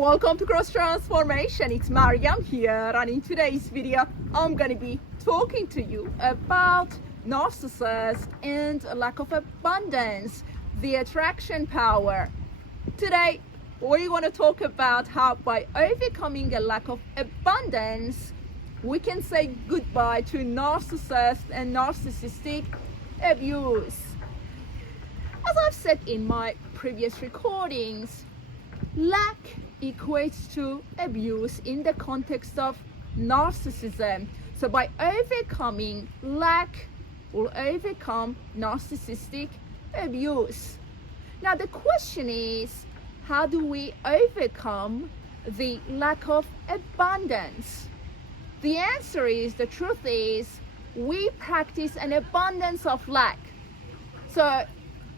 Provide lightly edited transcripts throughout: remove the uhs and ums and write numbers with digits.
Welcome to Cross Transformation. It's Maryam here, and in today's video I'm going to be talking to you about narcissists and a lack of abundance, the attraction power. Today we want to talk about how by overcoming a lack of abundance we can say goodbye to narcissist and narcissistic abuse. As I've said in my previous recordings, lack equates to abuse in the context of narcissism. So by overcoming lack, we'll overcome narcissistic abuse. Now the question is, how do we overcome the lack of abundance? The answer is, the truth is, we practice an abundance of lack. So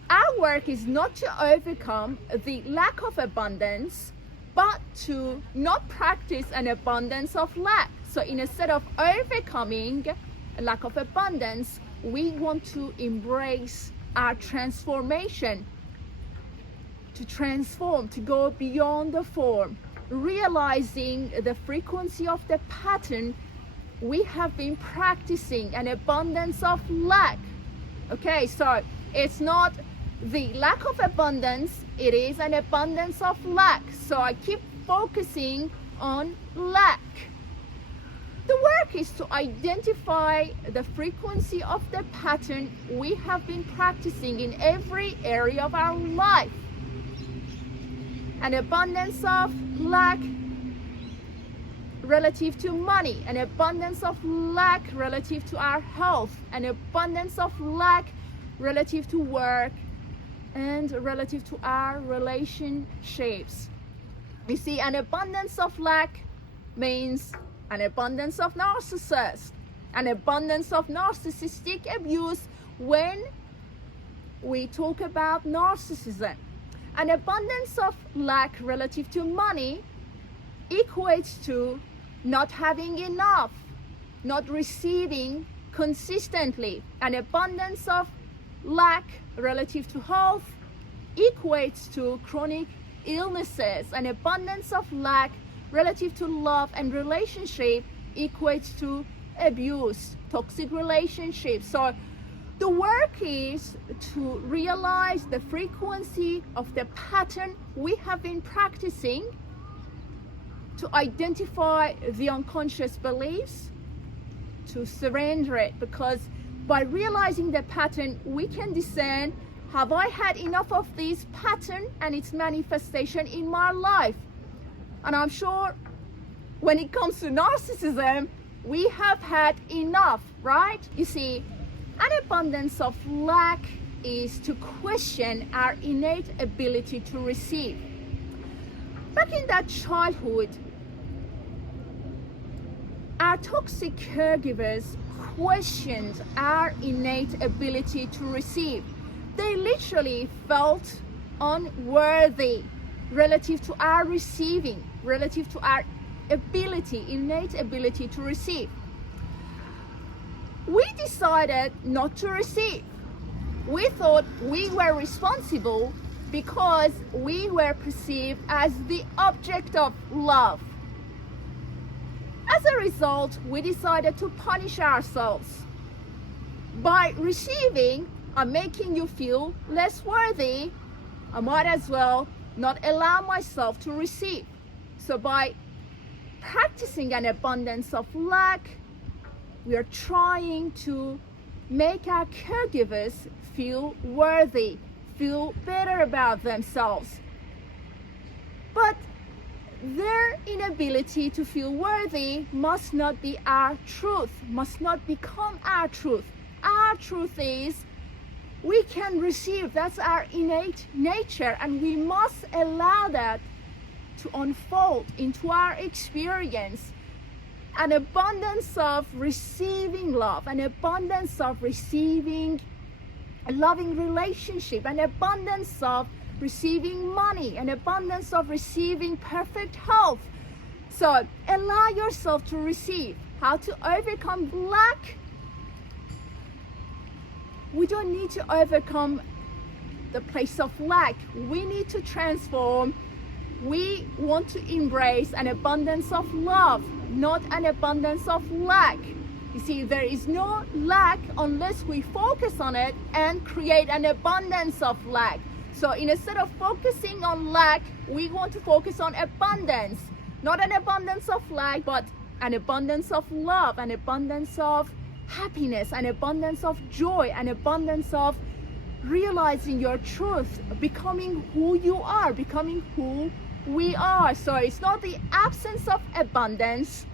our work is not to overcome the lack of abundance, but to not practice an abundance of lack. So instead of overcoming a lack of abundance, we want to embrace our transformation, to transform, to go beyond the form, realizing the frequency of the pattern we have been practicing, an abundance of lack. Okay, so it's not the lack of abundance, it is an abundance of lack. So I keep focusing on lack. The work is to identify the frequency of the pattern we have been practicing in every area of our life. An abundance of lack relative to money, an abundance of lack relative to our health, an abundance of lack relative to work, and relative to our relationships. You see, an abundance of lack means an abundance of narcissists, an abundance of narcissistic abuse when we talk about narcissism. An abundance of lack relative to money equates to not having enough, not receiving consistently. An abundance of lack relative to health equates to chronic illnesses. An abundance of lack relative to love and relationship equates to abuse, toxic relationships. So the work is to realize the frequency of the pattern we have been practicing, to identify the unconscious beliefs, to surrender it, because by realizing the pattern, we can discern, have I had enough of this pattern and its manifestation in my life? And I'm sure when it comes to narcissism, we have had enough, right? You see, an abundance of lack is to question our innate ability to receive. Back in that childhood, our toxic caregivers questioned our innate ability to receive. They literally felt unworthy relative to our receiving, relative to our ability, innate ability to receive. We decided not to receive. We thought we were responsible because we were perceived as the object of love. As a result, we decided to punish ourselves. By receiving, I'm making you feel less worthy, I might as well not allow myself to receive. So by practicing an abundance of lack, we are trying to make our caregivers feel worthy, feel better about themselves. But their inability to feel worthy must not be our truth, must not become our truth. Our truth is we can receive, that's our innate nature, and we must allow that to unfold into our experience. An abundance of receiving love, an abundance of receiving a loving relationship, an abundance of receiving money, an abundance of receiving perfect health. So allow yourself to receive. How to overcome lack? We don't need to overcome the place of lack. We need to transform we want to embrace an abundance of love, not an abundance of lack. You see, there is no lack unless we focus on it and create an abundance of lack. So instead of focusing on lack, we want to focus on abundance. Not an abundance of lack, but an abundance of love, an abundance of happiness, an abundance of joy, an abundance of realizing your truth, becoming who you are, becoming who we are. So it's not the absence of abundance,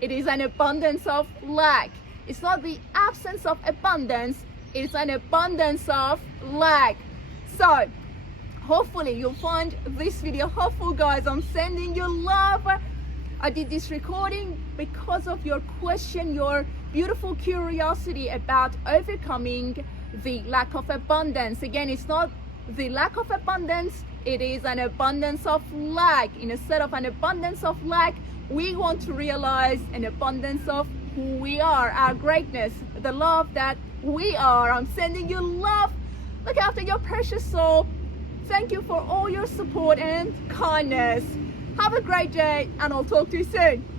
it is an abundance of lack. It's not the absence of abundance, it's an abundance of lack. So hopefully you'll find this video helpful, guys. I'm sending you love. I did this recording because of your question, your beautiful curiosity about overcoming the lack of abundance. Again, it's not the lack of abundance, it is an abundance of lack. Instead of an abundance of lack, we want to realize an abundance of who we are, our greatness, the love that we are. I'm sending you love. Look after your precious soul. Thank you for all your support and kindness. Have a great day, and I'll talk to you soon.